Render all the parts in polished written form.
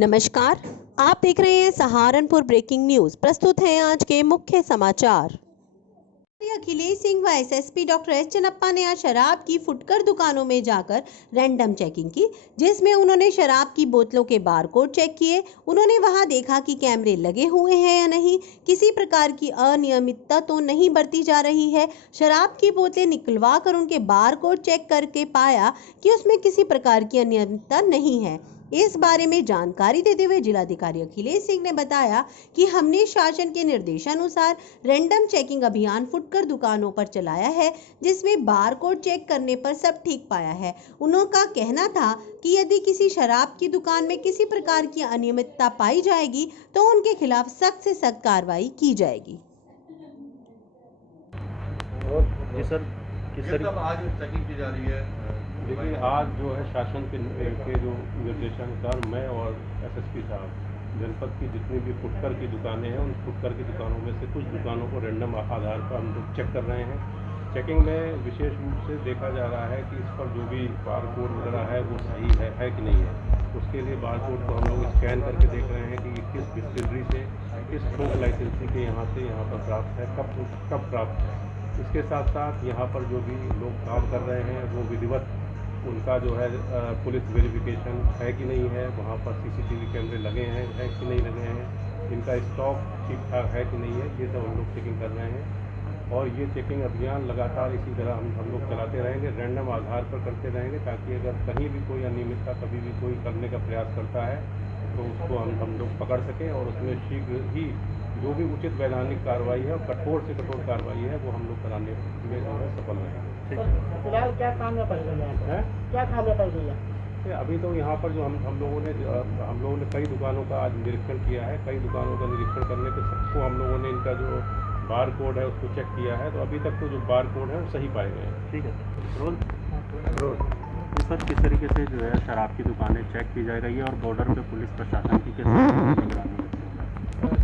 नमस्कार, आप देख रहे हैं सहारनपुर ब्रेकिंग न्यूज। प्रस्तुत हैं आज के मुख्य समाचार। अखिलेश सिंह व एसएसपी डॉक्टर एस चन्नप्पा ने आज शराब की फुटकर दुकानों में जाकर रैंडम चेकिंग की, जिसमें उन्होंने शराब की बोतलों के बारकोड चेक किए। उन्होंने वहां देखा कि कैमरे लगे हुए हैं या नहीं, किसी प्रकार की अनियमितता तो नहीं बरती जा रही है। शराब की बोतलें निकलवा कर उनके बारकोड चेक करके पाया कि उसमें किसी प्रकार की अनियमितता नहीं है। इस बारे में जानकारी देते हुए जिलाधिकारी अखिलेश सिंह ने बताया कि हमने शासन के निर्देशानुसार रैंडम चेकिंग अभियान फुटकर दुकानों पर चलाया है, जिसमें बारकोड चेक करने पर सब ठीक पाया है। उनका कहना था कि यदि किसी शराब की दुकान में किसी प्रकार की अनियमितता पाई जाएगी तो उनके खिलाफ सख्त से सख्त कार्रवाई की जाएगी। जी सर, आज चेकिंग की जा रही है। देखिए, आज जो है शासन के जो निर्देशानुसार मैं और एसएसपी साहब जनपद की जितनी भी फुटकर की दुकानें हैं, उन फुटकर की दुकानों में से कुछ दुकानों को रैंडम आधार पर हम लोग चेक कर रहे हैं। चेकिंग में विशेष रूप से देखा जा रहा है कि इस पर जो भी बारकोड वगैरह है वो सही है कि नहीं है। उसके लिए बारकोड को हम लोग स्कैन करके देख रहे हैं कि किस डिस्टिलरी से, किस थोक लाइसेंसी के यहाँ पर प्राप्त है, कब प्राप्त है। इसके साथ साथ यहाँ पर जो भी लोग काम कर रहे हैं वो विधिवत उनका जो है पुलिस वेरिफिकेशन है कि नहीं है, वहाँ पर सीसीटीवी कैमरे लगे हैं कि नहीं लगे हैं, इनका स्टॉक ठीक ठाक है कि नहीं है, ये सब हम लोग चेकिंग कर रहे हैं। और ये चेकिंग अभियान लगातार इसी तरह हम लोग चलाते रहेंगे, रैंडम आधार पर करते रहेंगे, ताकि अगर कहीं भी कोई अनियमितता कभी भी कोई करने का प्रयास करता है तो उसको हम लोग पकड़ सकें और उसमें शीघ्र ही जो भी उचित वैधानिक कार्रवाई है और कठोर से कठोर कार्रवाई है वो हम लोग कराने में जो है सफल रहेंगे। फिलहाल क्या काम में पड़ गई है? क्या काम में पड़ गई है? अभी तो यहाँ पर जो हम लोगों ने कई दुकानों का आज निरीक्षण किया है। कई दुकानों का निरीक्षण करने के सबको हम लोगों ने इनका जो बार कोड है उसको चेक किया है, तो अभी तक तो जो बार कोड है वो सही पाए गए हैं। ठीक है रोल सर, किस तरीके से जो है शराब की दुकानें चेक की जा रही है और बॉर्डर पे पुलिस प्रशासन की किस निगरानी?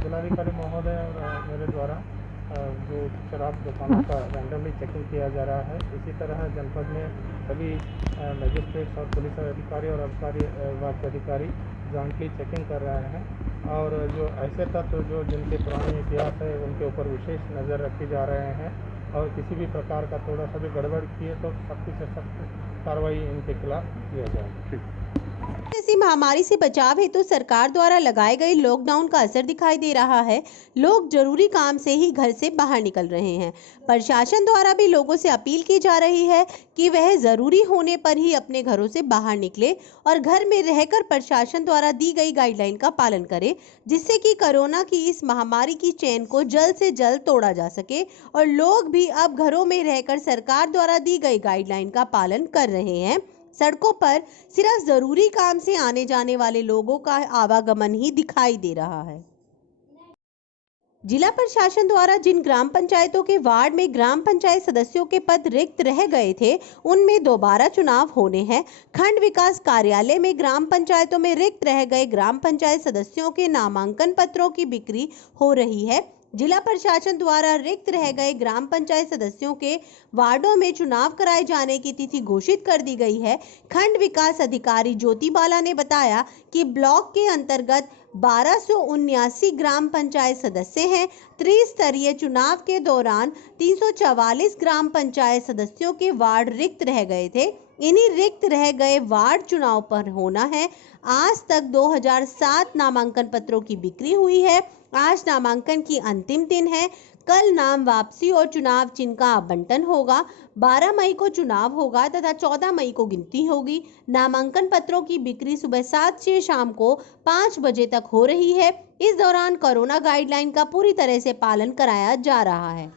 जिलाधिकारी महोदय और मेरे द्वारा जो शराब दुकानों का रैंडमली चेकिंग किया जा रहा है, इसी तरह जनपद में सभी मजिस्ट्रेट्स और पुलिस अधिकारी और अबकारी विभाग के अधिकारी जॉइंटली चेकिंग कर रहे हैं। और जो ऐसे तत्व जो जिनके पुराने इतिहास है उनके ऊपर विशेष नज़र रखी जा रहे हैं और किसी भी प्रकार का थोड़ा सा भी गड़बड़ किए तो सख्ती से सख्त कार्रवाई इनके खिलाफ किया जाए। ऐसी महामारी से बचाव हेतु सरकार द्वारा लगाए गए लॉकडाउन का असर दिखाई दे रहा है। लोग जरूरी काम से ही घर से बाहर निकल रहे हैं। प्रशासन द्वारा भी लोगों से अपील की जा रही है कि वह जरूरी होने पर ही अपने घरों से बाहर निकले और घर में रहकर प्रशासन द्वारा दी गई गाइडलाइन का पालन करें, जिससे कि कोरोना की इस महामारी की चेन को जल्द से जल्द तोड़ा जा सके और लोग भी अब घरों में रहकर सरकार द्वारा दी गई गाइडलाइन का पालन कर रहे हैं। सड़कों पर सिर्फ जरूरी काम से आने जाने वाले लोगों का आवागमन ही दिखाई दे रहा है। जिला प्रशासन द्वारा जिन ग्राम पंचायतों के वार्ड में ग्राम पंचायत सदस्यों के पद रिक्त रह गए थे, उनमें दोबारा चुनाव होने हैं। खंड विकास कार्यालय में ग्राम पंचायतों में रिक्त रह गए ग्राम पंचायत सदस्यों के नामांकन पत्रों की बिक्री हो रही है। जिला प्रशासन द्वारा रिक्त रह गए ग्राम पंचायत सदस्यों के वार्डों में चुनाव कराए जाने की तिथि घोषित कर दी गई है। खंड विकास अधिकारी ज्योति बाला ने बताया कि ब्लॉक के अंतर्गत 1279 ग्राम पंचायत सदस्य हैं। त्रिस्तरीय चुनाव के दौरान 344 ग्राम पंचायत सदस्यों के वार्ड रिक्त रह गए थे। इन्हीं रिक्त रह गए वार्ड चुनाव पर होना है। आज तक 2007 नामांकन पत्रों की बिक्री हुई है। आज नामांकन की अंतिम दिन है। कल नाम वापसी और चुनाव चिन्ह का आवंटन होगा। 12 मई को चुनाव होगा तथा 14 मई को गिनती होगी। नामांकन पत्रों की बिक्री सुबह 7 से शाम को 5 बजे तक हो रही है। इस दौरान कोरोना गाइडलाइन का पूरी तरह से पालन कराया जा रहा है।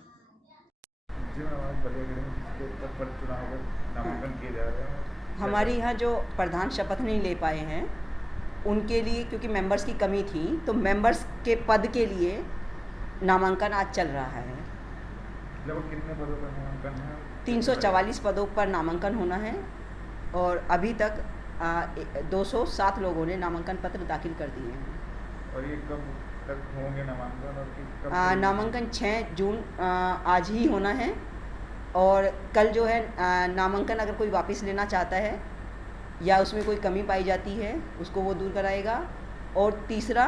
हमारे यहाँ जो प्रधान शपथ नहीं ले पाए हैं उनके लिए, क्योंकि मेंबर्स की कमी थी, तो मेंबर्स के पद के लिए नामांकन आज चल रहा है। लगभग कितने पदों पर नामांकन है? 344 पदों पर नामांकन होना है और अभी तक 207 लोगों ने नामांकन पत्र दाखिल कर दिए हैं। और ये कब तक होंगे नामांकन? और नामांकन 6 जून आज ही होना है और कल जो है नामांकन अगर कोई वापस लेना चाहता है या उसमें कोई कमी पाई जाती है उसको वो दूर कराएगा और तीसरा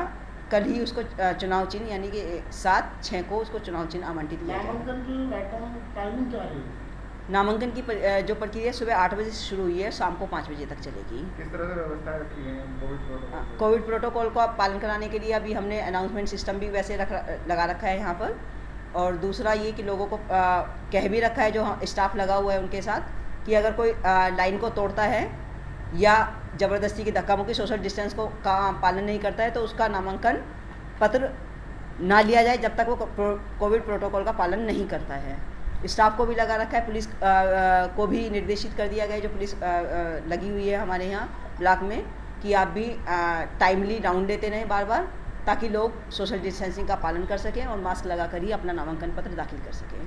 कल ही उसको चुनाव चिन्ह यानी कि 7/6 को उसको चुनाव चिन्ह आवंटित किया जाएगा। नामांकन की टाइमिंग क्या है? नामांकन की जो प्रक्रिया सुबह 8 बजे से शुरू हुई है, शाम को 5 बजे तक चलेगी। किस तरह से व्यवस्थाएं रखी गई हैं कोविड प्रोटोकॉल? कोविड प्रोटोकॉल को पालन कराने के लिए अभी हमने अनाउंसमेंट सिस्टम भी वैसे लगा रखा है यहाँ पर। और दूसरा ये कि लोगों को कह भी रखा है जो स्टाफ लगा हुआ है उनके साथ कि अगर कोई लाइन को तोड़ता है या ज़बरदस्ती की धक्का मुक्की सोशल डिस्टेंस को का पालन नहीं करता है तो उसका नामांकन पत्र ना लिया जाए जब तक वो कोविड प्रोटोकॉल का पालन नहीं करता है। स्टाफ को भी लगा रखा है, पुलिस को भी निर्देशित कर दिया गया है, जो पुलिस लगी हुई है हमारे यहाँ ब्लॉक में, कि आप भी टाइमली राउंड लेते रहें बार बार, ताकि लोग सोशल डिस्टेंसिंग का पालन कर सकें और मास्क लगाकर ही अपना नामांकन पत्र दाखिल कर सकें।